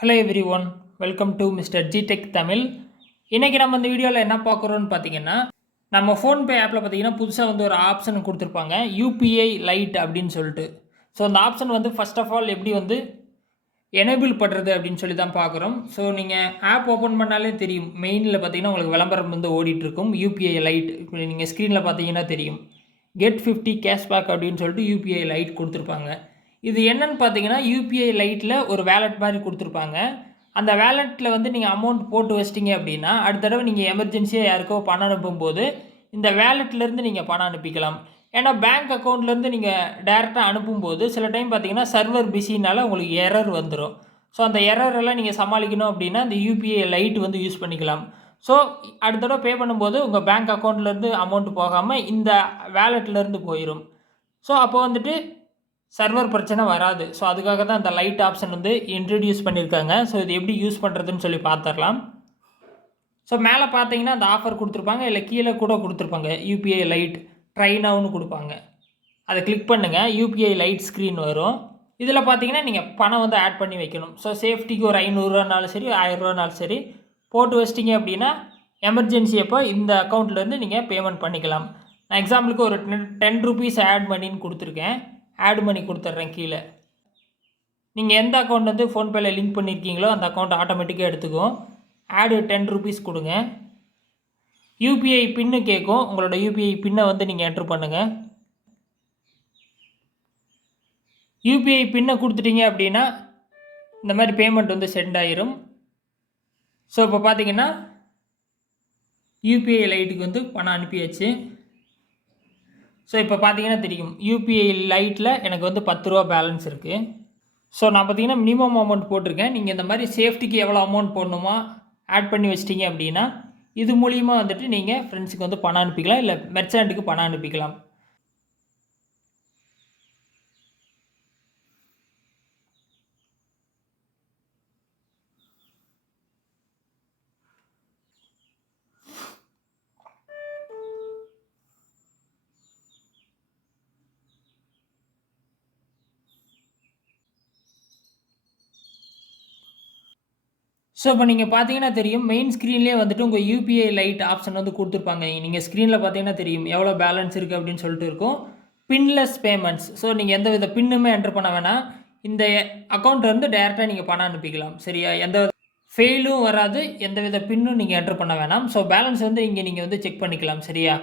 Hello everyone, welcome to mister ஜிடெக் தமிழ். இன்றைக்கி நம்ம இந்த வீடியோவில் என்ன பார்க்குறோன்னு பார்த்தீங்கன்னா, நம்ம ஃபோன்பே ஆப்பில் பார்த்தீங்கன்னா புதுசாக வந்து ஒரு ஆப்ஷன் கொடுத்துருப்பாங்க, யூபிஐ லைட் அப்படின்னு சொல்லிட்டு. ஸோ அந்த ஆப்ஷன் வந்து ஃபர்ஸ்ட் ஆஃப் ஆல் எப்படி வந்து எனேபிள் பண்ணுறது அப்படின்னு சொல்லி தான் பார்க்குறோம். ஸோ நீங்கள் ஆப் ஓப்பன் பண்ணாலே தெரியும், மெயினில் பார்த்தீங்கன்னா உங்களுக்கு விளம்பரம் வந்து ஓடிட்டுருக்கும் யூபிஐ லைட். இப்போ நீங்கள் ஸ்க்ரீனில் பார்த்தீங்கன்னா தெரியும், கெட் 50 கேஷ்பேக் அப்படின்னு சொல்லிட்டு யூபிஐ லைட் கொடுத்துருப்பாங்க. இது என்னன்னு பார்த்தீங்கன்னா, யூபிஐ லைட்டில் ஒரு வேலெட் மாதிரி கொடுத்துருப்பாங்க. அந்த வேலெட்டில் வந்து நீங்கள் அமௌண்ட் போட்டு வச்சிட்டிங்க அப்படின்னா, அடுத்த தடவை நீங்கள் எமர்ஜென்சியாக யாருக்கோ பணம் அனுப்பும்போது இந்த வேலெட்லேருந்து நீங்கள் பணம் அனுப்பிக்கலாம். ஏன்னா பேங்க் அக்கௌண்ட்லேருந்து நீங்கள் டைரெக்டாக அனுப்பும்போது சில டைம் பார்த்தீங்கன்னா சர்வர் பிஸினால உங்களுக்கு எரர் வந்துடும். ஸோ அந்த எரர் எல்லாம் நீங்கள் சமாளிக்கணும் அப்படின்னா இந்த யூபிஐ லைட் வந்து யூஸ் பண்ணிக்கலாம். ஸோ அடுத்த தடவை பே பண்ணும்போது உங்கள் பேங்க் அக்கௌண்ட்லேருந்து அமௌண்ட் போகாமல் இந்த வேலெட்லேருந்து போயிடும். ஸோ அப்போ வந்துட்டு சர்வர் பிரச்சனை வராது. ஸோ அதுக்காக தான் இந்த லைட் ஆப்ஷன் வந்து இன்ட்ரடியூஸ் பண்ணியிருக்காங்க. ஸோ இது எப்படி யூஸ் பண்ணுறதுன்னு சொல்லி பார்த்துடலாம். ஸோ மேலே பார்த்தீங்கன்னா அந்த ஆஃபர் கொடுத்துருப்பாங்க, இல்லை கீழே கூட கொடுத்துருப்பாங்க, யூபிஐ லைட் ட்ரை நவுன்னு கொடுப்பாங்க. அதை கிளிக் பண்ணுங்கள், யூபிஐ லைட் ஸ்க்ரீன் வரும். இதில் பார்த்தீங்கன்னா நீங்கள் பணம் வந்து ஆட் பண்ணி வைக்கணும். ஸோ சேஃப்டிக்கு ஒரு 500ரூவானாலும் சரி, 1000ரூவானாலும் சரி போட்டு வச்சிட்டிங்க அப்படின்னா எமர்ஜென்சி அப்போ இந்த அக்கௌண்ட்லேருந்து நீங்கள் பேமெண்ட் பண்ணிக்கலாம். நான் எக்ஸாம்பிளுக்கு ஒரு 10 ருபீஸ் ஆட் மணின்னு கொடுத்துருக்கேன். ஆட் மணி கொடுத்துட்றேன் கீழே. நீங்கள் எந்த அக்கௌண்ட் வந்து ஃபோன்பேயில் லிங்க் பண்ணியிருக்கீங்களோ அந்த அக்கௌண்ட் ஆட்டோமேட்டிக்காக எடுத்துக்கும். ஆடு 10 ருபீஸ் கொடுங்க. யூபிஐ பின்னு கேட்கும், உங்களோட யூபிஐ பின்னை வந்து நீங்கள் என்ட்ரு பண்ணுங்கள். யூபிஐ பின்னை கொடுத்துட்டீங்க அப்படின்னா இந்த மாதிரி பேமெண்ட் வந்து சென்ட் ஆயிரும். ஸோ இப்போ பார்த்தீங்கன்னா யூபிஐ லைட்டுக்கு வந்து பணம் அனுப்பியாச்சு. ஸோ இப்போ பார்த்தீங்கன்னா தெரியும், யூபிஐ லைட்டில் எனக்கு வந்து 10 ரூபா பேலன்ஸ் இருக்குது. ஸோ நான் பார்த்தீங்கன்னா மினிமம் அமௌண்ட் போட்டிருக்கேன். நீங்கள் இந்த மாதிரி சேஃப்டிக்கு எவ்வளோ அமௌண்ட் போடணுமோ ஆட் பண்ணி வச்சிட்டிங்க அப்படின்னா இது மூலிமா வந்துட்டு நீங்கள் ஃப்ரெண்ட்ஸுக்கு வந்து பணம் அனுப்பிக்கலாம், இல்லை மெர்ச்சன்ட்டுக்கு பணம் அனுப்பிக்கலாம். ஸோ இப்போ நீங்கள் பார்த்தீங்கன்னா தெரியும், மெயின் ஸ்க்ரீன்லேயே வந்துட்டு உங்கள் யூபிஐ லைட் ஆப்ஷன் வந்து கொடுத்துருப்பாங்க. நீங்கள் ஸ்க்ரீனில் பார்த்தீங்கன்னா தெரியும் எவ்வளோ பேலன்ஸ் இருக்குது அப்படின்னு சொல்லிட்டு இருக்கும். பின்லெஸ் பேமெண்ட்ஸ். ஸோ நீங்கள் எந்த வித பின்னுமே என்ட்ரு பண்ண வேணாம். இந்த அக்கௌண்ட் வந்து டைரெக்டாக நீங்கள் பணம் அனுப்பிக்கலாம். சரியா? எந்த ஃபெயிலும் வராது, எந்த வித பின்னும் நீங்கள் என்ட்ரு பண்ண வேணாம். ஸோ பேலன்ஸ் வந்து இங்கே நீங்கள் வந்து செக் பண்ணிக்கலாம். சரியா?